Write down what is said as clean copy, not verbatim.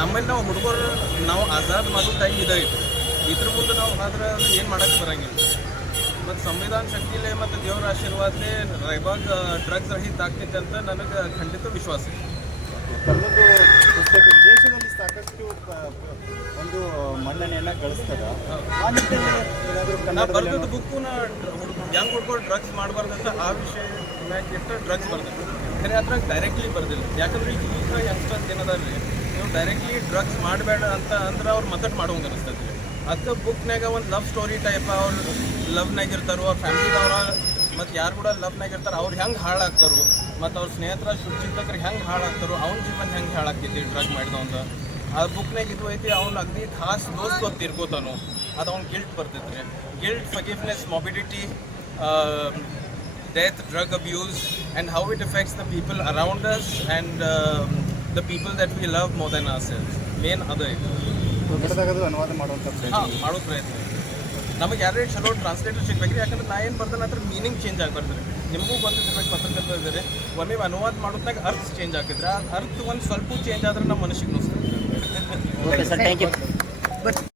ನಮ್ಮಲ್ಲಿ ನಾವು ಹುಡುಗರು ನಾವು ಆಜಾದ್ ಮಾಡೋ ಟೈಮ್ ಇದೈತೆ. ಇದ್ರ ಮುಂದೆ ನಾವು ಆದ್ರೆ ಏನು ಮಾಡೋಕ್ಕೆ ಬರೋಂಗಿಲ್ಲ. ಮತ್ತು ಸಂವಿಧಾನ ಶಕ್ತಿಲೇ ಮತ್ತು ದೇವರ ಆಶೀರ್ವಾದಲೇ ರಾಯಬಾಗ್ ಡ್ರಗ್ಸ್ ರಹಿತ ಆಗ್ತೈತೆ ಅಂತ ನನಗೆ ಖಂಡಿತ ವಿಶ್ವಾಸ ಇದೆ. ತಮ್ಮದು ಪುಸ್ತಕ ವಿದೇಶದಲ್ಲಿ ಸಾಕಷ್ಟು ಒಂದು ಮನ್ನಣೆಯನ್ನು ಗಳಿಸ್ತದ. ಆ ನಿಟ್ಟಿನಲ್ಲಿ ಏನಾದರೂ ನಾ ಬರೆದದ್ದು ಬುಕ್ಕು ನಾ ಹೆಂಗೆ ಹುಡ್ಕೊಂಡು ಡ್ರಗ್ಸ್ ಮಾಡಬಾರ್ದಂತ ಆ ವಿಷಯ ಮ್ಯಾಗೆ ಇಟ್ಟು ಡ್ರಗ್ಸ್ ಬರ್ದಿದ್ದು. ಖರೆ ಅದ್ರಾಗ ಡೈರೆಕ್ಟ್ಲಿ ಬರ್ದಿಲ್ಲ. ಯಾಕಂದ್ರೆ ಈಗ ಯಂಗ್ಸ್ಟರ್ಸ್ ಏನದಾರ್ರಿ, ನೀವು ಡೈರೆಕ್ಟ್ಲಿ ಡ್ರಗ್ಸ್ ಮಾಡಬೇಡ ಅಂತ ಅಂದ್ರೆ ಅವ್ರು ಮತ್ತಟ್ ಮಾಡೋಂಗೆ ಅನಿಸ್ತದೆ. ಅದಕ್ಕೆ ಬುಕ್ನಾಗ ಒಂದು ಲವ್ ಸ್ಟೋರಿ ಟೈಪ್ ಅವ್ರು ಲವ್ನಾಗ ಇರ್ತಾರೋ, ಅವ್ರ ಫ್ಯಾಮಿಲಿದವ್ರ ಮತ್ತು ಯಾರು ಕೂಡ ಲವ್ನಾಗ ಇರ್ತಾರೆ ಅವ್ರು ಹೆಂಗೆ ಹಾಳಾಗ್ತಾರೋ, ಮತ್ತು ಅವ್ರ ಸ್ನೇಹಿತರ ಶುಚಿತಕ್ರಿಗೆ ಹೆಂಗೆ ಹಾಳಾಗ್ತಾರೋ, ಅವ್ನ ಜೀವನ ಹೆಂಗೆ ಹಾಳಾಗ್ತೈತಿ ಡ್ರಗ್ ಮಾಡಿದವಂತ. ಆ ಬುಕ್ನಾಗ ಇದು ಐತಿ. ಅವ್ನು ಅಗ್ದಿ ಖಾಸ್ ದೋಸ್ತ್ ಹೊತ್ತು ತಿರ್ಕೋತಾನು. ಅದು ಅವ್ನು ಗಿಲ್ಟ್ ಬರ್ತೈತ್ರಿ. Guilt, forgiveness, morbidity, death, drug abuse, and how it affects the people around us and the people that we love more than ourselves. Main ಅದು ಐತಿ. ಅನುವಾದ ಮಾಡುವಂಥ ಮಾಡೋ ಪ್ರಯತ್ನ. ನಮಗೆ ಯಾರೇ ಚಲೋ ಟ್ರಾನ್ಸ್ಲೇಟರ್ ಸಿಗ್ಬೇಕ್ರಿ. ಯಾಕಂದ್ರೆ ನಾ ಏನು ಬರ್ತಾನೆ ಅದ್ರ ಮೀನಿಂಗ್ ಚೇಂಜ್ ಆಗ್ಬಾರ್ದು ರೀ. ನಿಮಗೂ ಗೊತ್ತಿರ್ಬೇಕು, ಪತ್ರಕರ್ತ ಇದ್ದಾರೆ, ಒಮ್ಮೆ ಅನುವಾದ ಮಾಡೋದಾಗ ಅರ್ಥ ಚೇಂಜ್ ಆಗಿದ್ರೆ ಆ ಅರ್ಥ ಒಂದು ಸ್ವಲ್ಪ ಚೇಂಜ್ ಆದ್ರೆ ನಮ್ಮ ಮನಸ್ಸಿಗೆ ನುಸ್ತದೆ. Okay sir, thank you.